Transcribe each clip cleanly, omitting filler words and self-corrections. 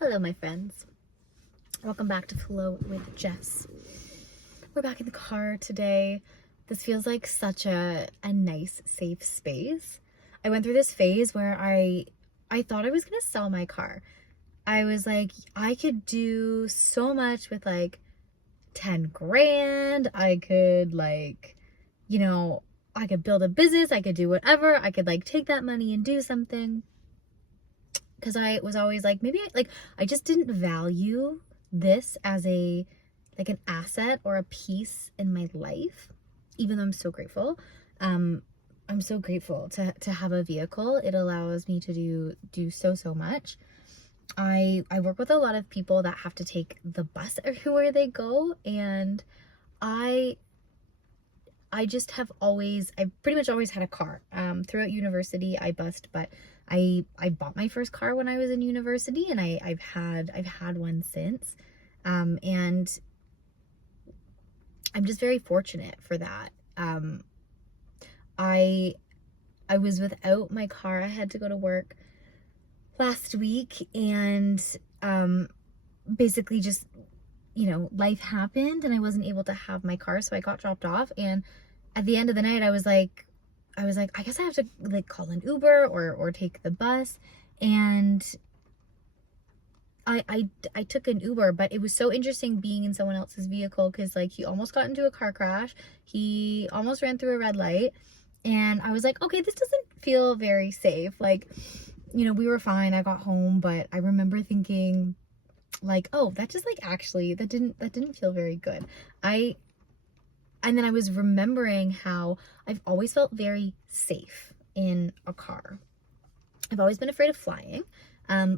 Hello, my friends. Welcome back to Flow with Jess. We're back in the car today. This feels like such a nice, safe space. I went through this phase where I thought I was gonna sell my car. I was like, I could do so much with like 10 grand. I could I could build a business. I could do whatever. I could like take that money and do something. Because I was always like, I just didn't value this as an asset or a piece in my life, even though I'm so grateful. I'm so grateful to have a vehicle. It allows me to do so much. I work with a lot of people that have to take the bus everywhere they go, and I I've pretty much always had a car. Throughout university, I bussed, but I bought my first car when I was in university, and I've had one since. And I'm just very fortunate for that. I was without my car. I had to go to work last week, and basically just life happened and I wasn't able to have my car, so I got dropped off. And at the end of the night, I was like, I guess I have to like call an Uber or take the bus. And I took an Uber, but it was so interesting being in someone else's vehicle because like he almost got into a car crash. He almost ran through a red light. And I was like, okay, this doesn't feel very safe. Like, we were fine. I got home, but I remember thinking like, oh, that just like actually that didn't feel very good. And then I was remembering how I've always felt very safe in a car. I've always been afraid of flying.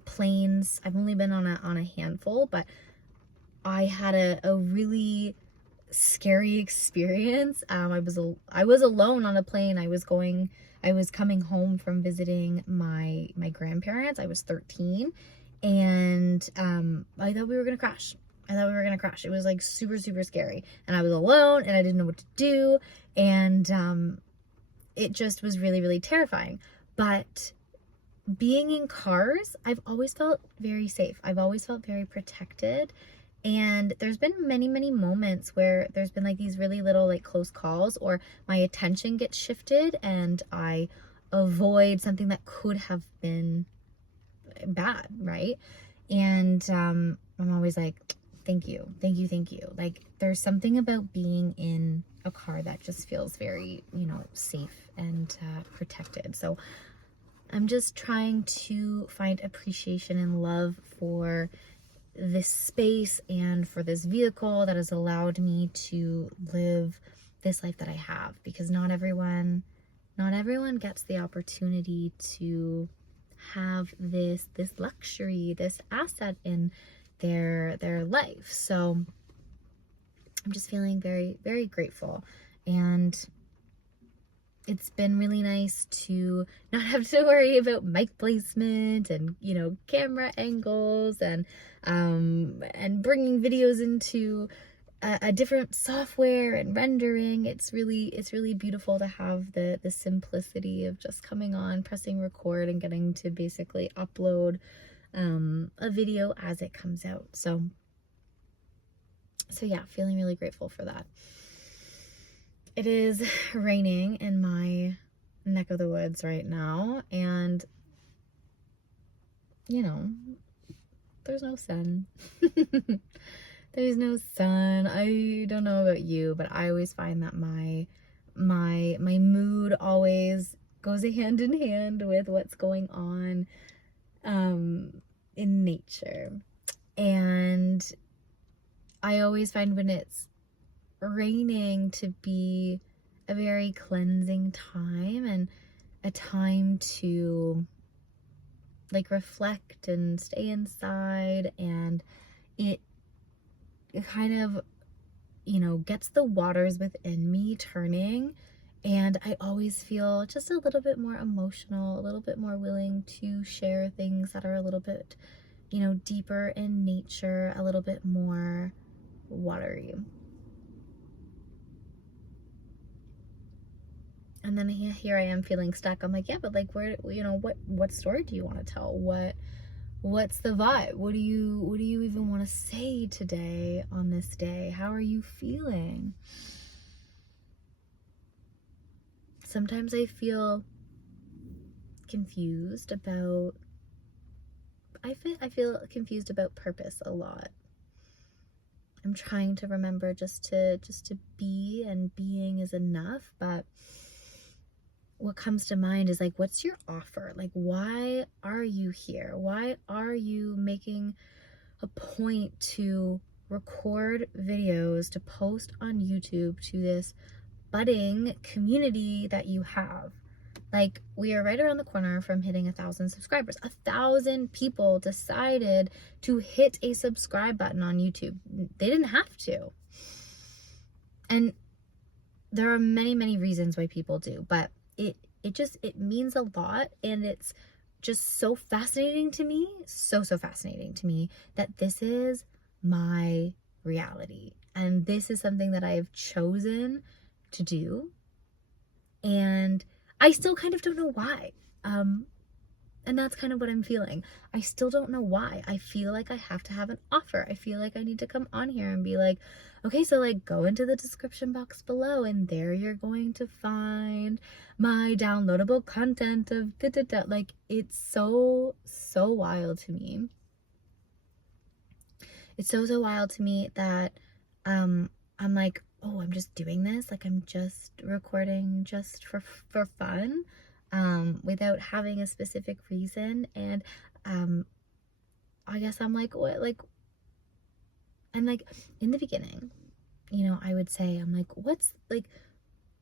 Planes, I've only been on a handful, but I had a really scary experience. I was alone on a plane. I was coming home from visiting my grandparents. I was 13, and I thought we were gonna crash. It was like super, super scary. And I was alone and I didn't know what to do. And it just was really, really terrifying. But being in cars, I've always felt very safe. I've always felt very protected. And there's been many, many moments where there's been like these really little like close calls, or my attention gets shifted and I avoid something that could have been bad, right? And I'm always like, thank you. Like, there's something about being in a car that just feels very, safe and protected. So I'm just trying to find appreciation and love for this space and for this vehicle that has allowed me to live this life that I have, because not everyone gets the opportunity to have this luxury, this asset in their life. So I'm just feeling very, very grateful. And it's been really nice to not have to worry about mic placement and camera angles and bringing videos into a different software and rendering. It's really beautiful to have the simplicity of just coming on, pressing record, and getting to basically upload a video as it comes out. So yeah, feeling really grateful for that. It is raining in my neck of the woods right now, and there's no sun. There's no sun. I don't know about you, but I always find that my mood always goes hand in hand with what's going on in nature. And I always find when it's raining to be a very cleansing time, and a time to like reflect and stay inside, and it kind of gets the waters within me turning, and I always feel just a little bit more emotional, a little bit more willing to share things that are a little bit deeper in nature, a little bit more watery. And then here I am feeling stuck. I'm like, yeah, but like, where, what story do you want to tell? What what's the vibe? What do you even want to say today on this day? How are you feeling? Sometimes I feel confused about I feel confused about purpose a lot. I'm trying to remember just to be, and being is enough, but what comes to mind is like, what's your offer? Like, why are you here? Why are you making a point to record videos to post on YouTube to this budding community that you have? Like, we are right around the corner from hitting 1,000 subscribers. 1,000 people decided to hit a subscribe button on YouTube. They didn't have to. And there are many, many reasons why people do, but it means a lot, and it's just so fascinating to me, so fascinating to me that this is my reality. And this is something that I've chosen to do. And I still kind of don't know why. And that's kind of what I'm feeling. I still don't know why. I feel like I have to have an offer. I feel like I need to come on here and be like, okay, so like go into the description box below and there you're going to find my downloadable content of da-da-da. Like, it's so wild to me. It's so wild to me that I'm like, oh, I'm just doing this. Like, I'm just recording just for fun. Without having a specific reason. And I guess I'm like, what, like, and like in the beginning, you know, I would say, I'm like, what's like,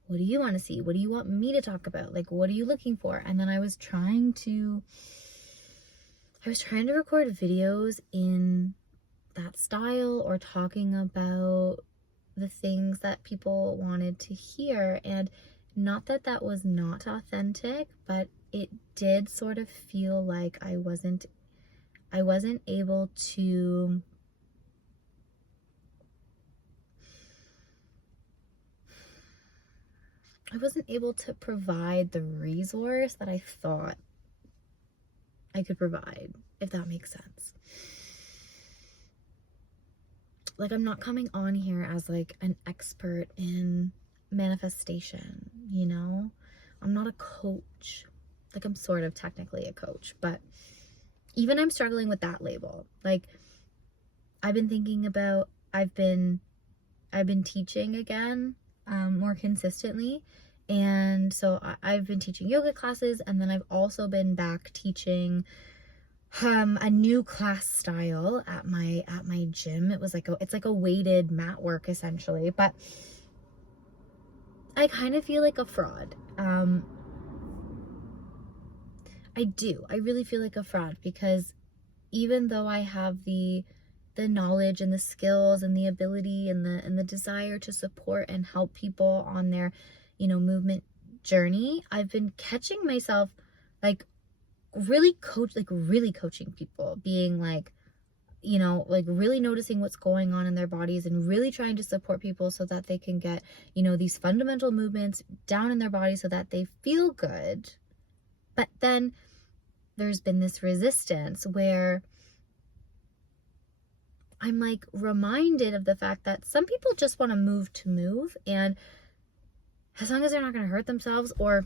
what do you want to see? What do you want me to talk about? Like, what are you looking for? And then I was trying to record videos in that style, or talking about the things that people wanted to hear. And not that that was not authentic, but it did sort of feel like I wasn't able to provide the resource that I thought I could provide, if that makes sense. Like, I'm not coming on here as like an expert in manifestation, you know? I'm not a coach. Like, I'm sort of technically a coach, but even I'm struggling with that label. Like, I've been teaching again, more consistently. And so I've been teaching yoga classes, and then I've also been back teaching a new class style at my gym. It's like a weighted mat work essentially, but I kind of feel like a fraud. I really feel like a fraud, because even though I have the knowledge and the skills and the ability and the desire to support and help people on their, you know, movement journey, I've been catching myself like really coaching people, being like, you know, like really noticing what's going on in their bodies and really trying to support people so that they can get, you know, these fundamental movements down in their body so that they feel good. But then there's been this resistance where I'm like reminded of the fact that some people just want to move, and as long as they're not going to hurt themselves, or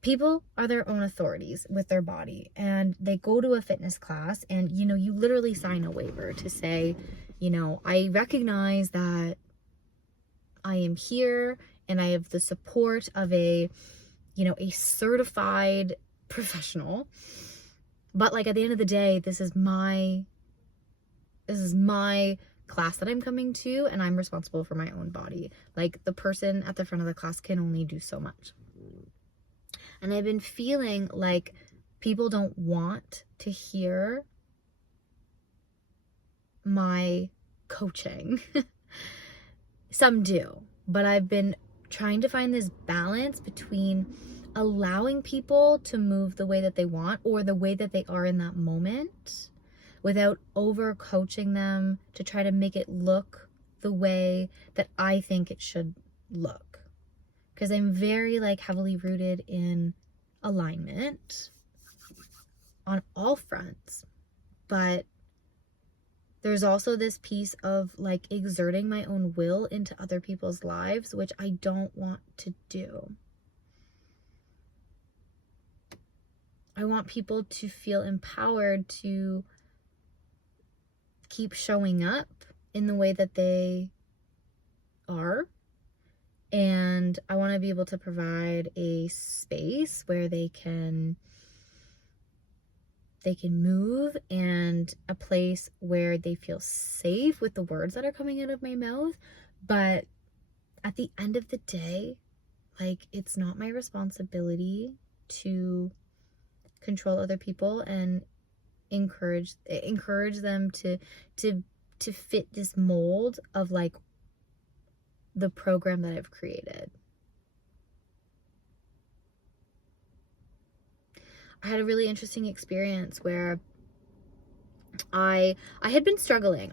people are their own authorities with their body, and they go to a fitness class and, you know, you literally sign a waiver to say, you know, I recognize that I am here and I have the support of a, you know, a certified professional. But like, at the end of the day, this is my class that I'm coming to, and I'm responsible for my own body. Like, the person at the front of the class can only do so much. And I've been feeling like people don't want to hear my coaching. Some do, but I've been trying to find this balance between allowing people to move the way that they want, or the way that they are in that moment, without over coaching them to try to make it look the way that I think it should look. Because I'm very like heavily rooted in alignment on all fronts. But there's also this piece of like exerting my own will into other people's lives, which I don't want to do. I want people to feel empowered to keep showing up in the way that they are. And I want to be able to provide a space where they can move, and a place where they feel safe with the words that are coming out of my mouth. But at the end of the day, like, it's not my responsibility to control other people and encourage them to fit this mold of like the program that I've created. I had a really interesting experience where I had been struggling.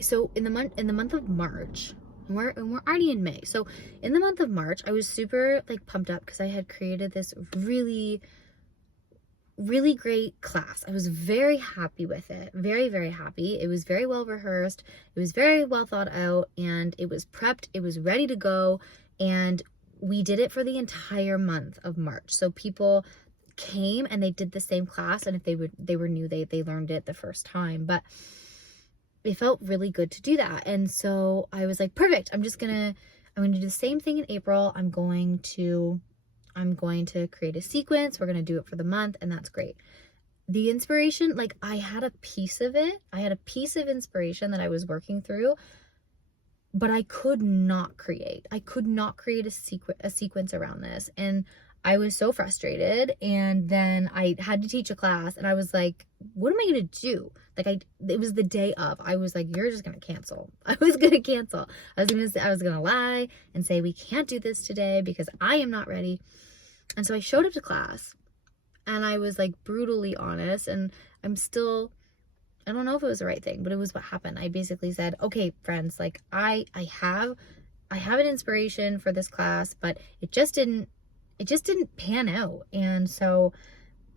So in the month of March, and we're already in May. So in the month of March, I was super like pumped up because I had created this really, really great class. I was very happy with it. Very, very happy. It was very well rehearsed. It was very well thought out, and it was prepped. It was ready to go. And we did it for the entire month of March. So people came and they did the same class, and if they were new, they learned it the first time. But it felt really good to do that. And so I was like, perfect. I'm gonna do the same thing in April. I'm going to create a sequence. We're going to do it for the month, and that's great. The inspiration, like, I had a piece of it. I had a piece of inspiration that I was working through, but I could not create a sequence around this. And I was so frustrated. And then I had to teach a class, and I was like, what am I going to do? Like, it was the day of. I was like, you're just going to cancel. I was going to cancel. I was going to lie and say, we can't do this today because I am not ready. And so I showed up to class, and I was like brutally honest, and I don't know if it was the right thing, but it was what happened. I basically said, okay, friends, like I have an inspiration for this class, but it just didn't pan out. And so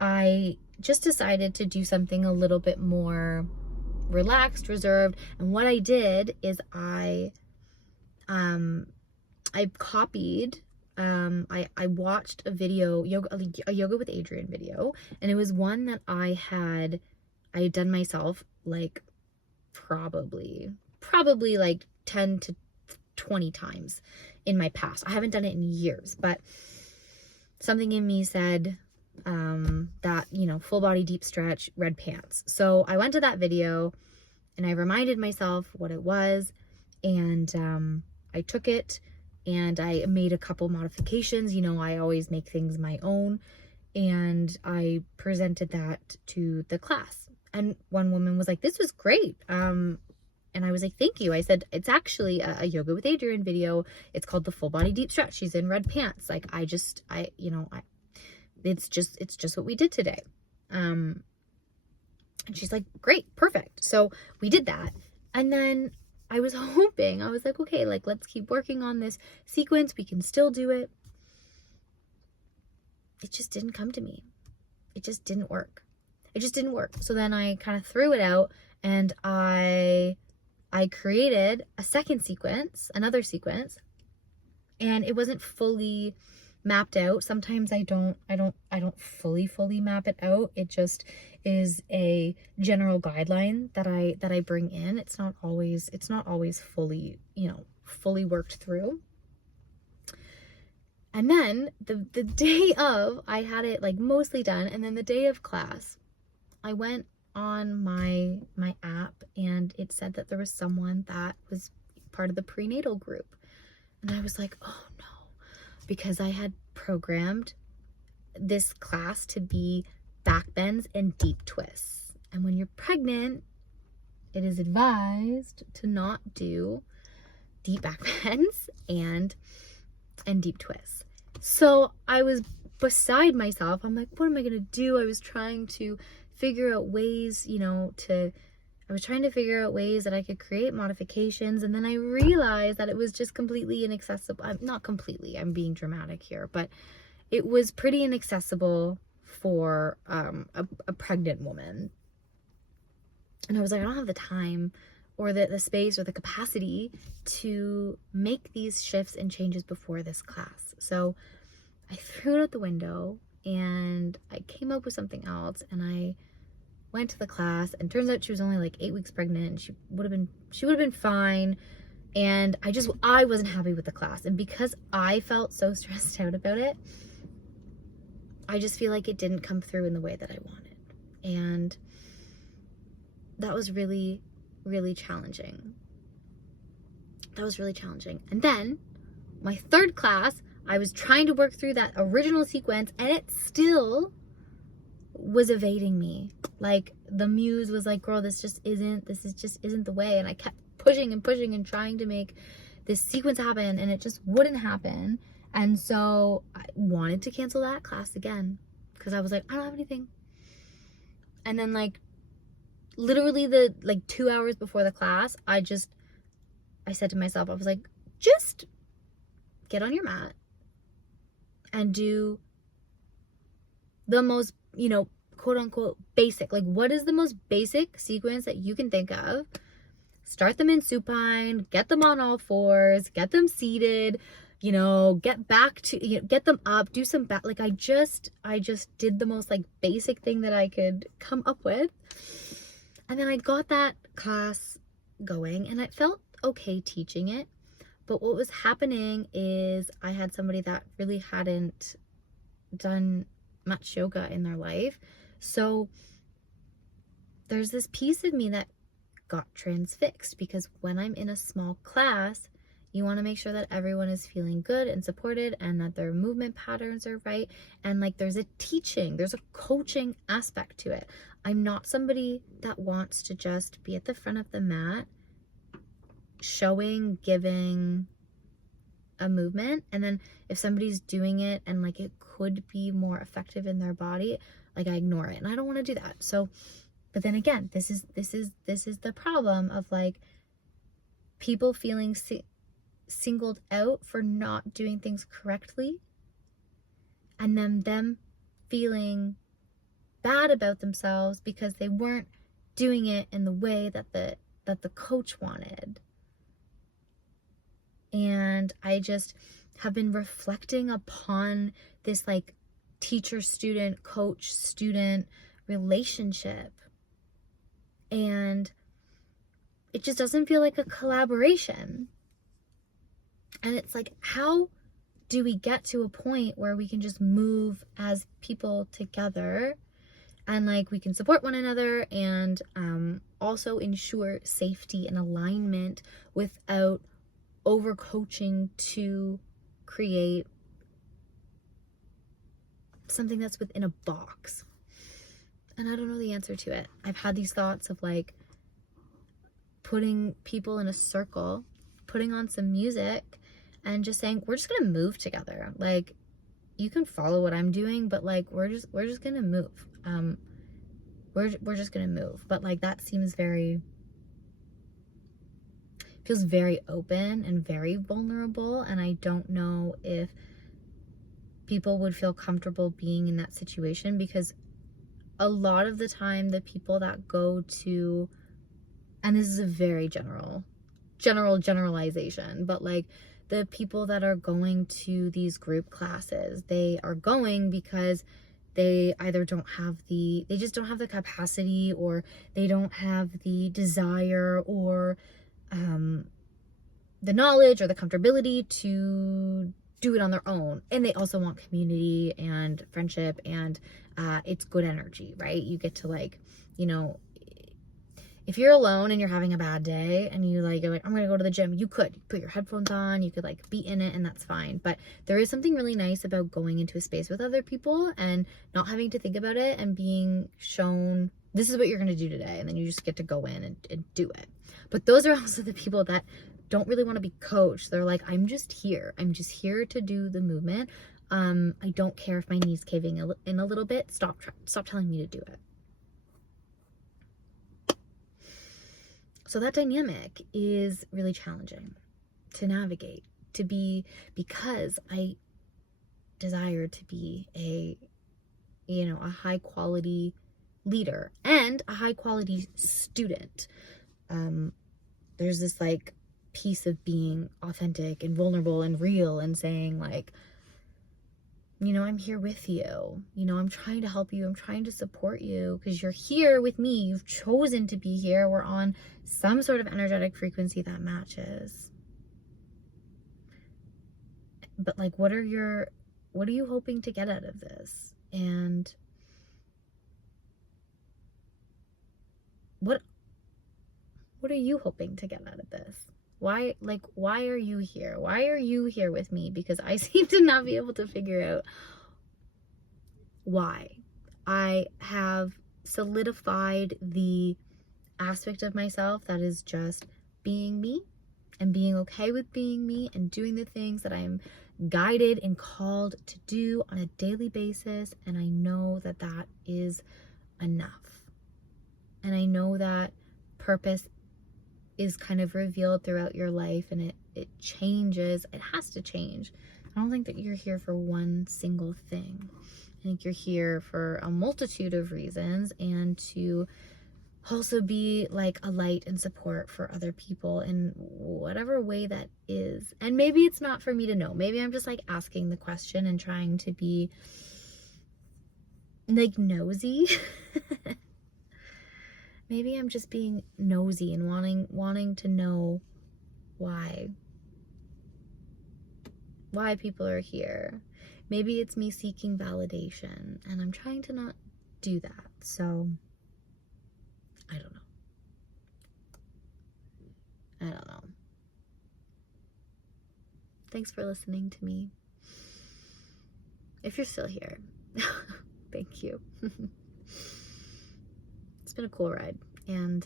I just decided to do something a little bit more relaxed, reserved. And what I did is I copied, I watched a video, a yoga with Adriene video, and it was one that I had done myself, like probably like 10 to 20 times in my past. I haven't done it in years, but something in me said that, full body deep stretch, red pants. So I went to that video and I reminded myself what it was, and I took it and I made a couple modifications. I always make things my own, and I presented that to the class. And one woman was like, this was great. And I was like, thank you. I said, it's actually a yoga with Adriene video. It's called the full body deep stretch. She's in red pants. Like, it's just what we did today. And she's like, great, perfect. So we did that. And then I was hoping, I was like, okay, like, let's keep working on this sequence. We can still do it. It just didn't come to me. It just didn't work. So then I kind of threw it out, and I created a second sequence, another sequence, and it wasn't fully mapped out. Sometimes I don't fully map it out. It just is a general guideline that I bring in. It's not always fully, fully worked through. And then the day of, I had it like mostly done, and then the day of class, I went on my app, and it said that there was someone that was part of the prenatal group. And I was like, oh no, because I had programmed this class to be back bends and deep twists. And when you're pregnant, it is advised to not do deep back bends and deep twists. So I was beside myself. I'm like, what am I going to do? I was trying to figure out ways, that I could create modifications. And then I realized that it was just completely inaccessible. Not completely, I'm being dramatic here, but it was pretty inaccessible for a pregnant woman. And I was like, I don't have the time or the space or the capacity to make these shifts and changes before this class. So I threw it out the window and I came up with something else, and I went to the class, and turns out she was only like 8 weeks pregnant, and she would have been fine. And I wasn't happy with the class. And because I felt so stressed out about it, I just feel like it didn't come through in the way that I wanted. And that was really, really challenging. And then my third class, I was trying to work through that original sequence, and it still was evading me. Like, the muse was like, girl, this just isn't the way. And I kept pushing and trying to make this sequence happen, and it just wouldn't happen. And so I wanted to cancel that class again, because I was like, I don't have anything. And then, like, literally 2 hours before the class, I said to myself, I was like, just get on your mat and do the most, quote unquote basic, like, what is the most basic sequence that you can think of? Start them in supine, get them on all fours, get them seated, get back to, get them up, do some back. Like, I just did the most, like, basic thing that I could come up with. And then I got that class going, and I felt okay teaching it. But what was happening is I had somebody that really hadn't done much yoga in their life. So there's this piece of me that got transfixed, because when I'm in a small class, you want to make sure that everyone is feeling good and supported, and that their movement patterns are right. And, like, there's a coaching aspect to it. I'm not somebody that wants to just be at the front of the mat showing, giving a movement, and then if somebody's doing it and, like, it could be more effective in their body, like, I ignore it. And I don't want to do that. So, but then again, this is the problem of, like, people feeling singled out for not doing things correctly, and then them feeling bad about themselves because they weren't doing it in the way that the coach wanted. And I just have been reflecting upon this, like, teacher-student, coach-student relationship, and it just doesn't feel like a collaboration. And it's like, how do we get to a point where we can just move as people together, and, like, we can support one another, and also ensure safety and alignment without overcoaching to create something that's within a box? And I don't know the answer to it. I've had these thoughts of, like, putting people in a circle, putting on some music, and just saying, we're just gonna move together. Like, you can follow what I'm doing, but, like, we're just gonna move. We're just gonna move. But, like, that feels very open and very vulnerable, and I don't know if people would feel comfortable being in that situation, because a lot of the time the people that go to, and this is a very generalization, but, like, the people that are going to these group classes, they are going because they either they just don't have the capacity, or they don't have the desire, or the knowledge or the comfortability to do it on their own. And they also want community and friendship, and it's good energy, right? You get to, like, if you're alone and you're having a bad day and you're like, I'm gonna go to the gym, you could put your headphones on, you could, like, be in it, and that's fine. But there is something really nice about going into a space with other people and not having to think about it, and being shown, this is what you're gonna do today, and then you just get to go in and do it. But those are also the people that don't really want to be coached. They're like, I'm just here to do the movement. I don't care if my knee's caving in a little bit. Stop telling me to do it. So that dynamic is really challenging to navigate, because I desire to be a you know, a high quality leader and a high quality student. There's this like piece of being authentic and vulnerable and real and saying like, you know, I'm here with you. You know, I'm trying to help you. I'm trying to support you because you're here with me. You've chosen to be here. We're on some sort of energetic frequency that matches. But like, what are you hoping to get out of this? And what are you hoping to get out of this? Why are you here? Why are you here with me? Because I seem to not be able to figure out why. I have solidified the aspect of myself that is just being me and being okay with being me and doing the things that I'm guided and called to do on a daily basis. And I know that that is enough. And I know that purpose is kind of revealed throughout your life, and it changes. It has to change. I don't think that you're here for one single thing. I think you're here for a multitude of reasons, and to also be like a light and support for other people in whatever way that is. And maybe it's not for me to know. Maybe I'm just like asking the question and trying to be like nosy. Maybe I'm just being nosy and wanting to know why people are here. Maybe it's me seeking validation, and I'm trying to not do that. So I don't know. Thanks for listening to me. If you're still here, thank you. It's been a cool ride, and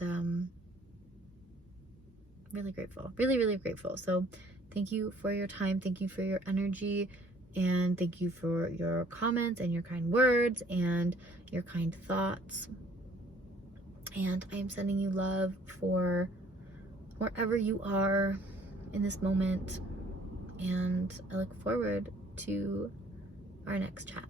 really grateful, really grateful. So thank you for your time, thank you for your energy, and thank you for your comments and your kind words and your kind thoughts. And I am sending you love for wherever you are in this moment, and I look forward to our next chat.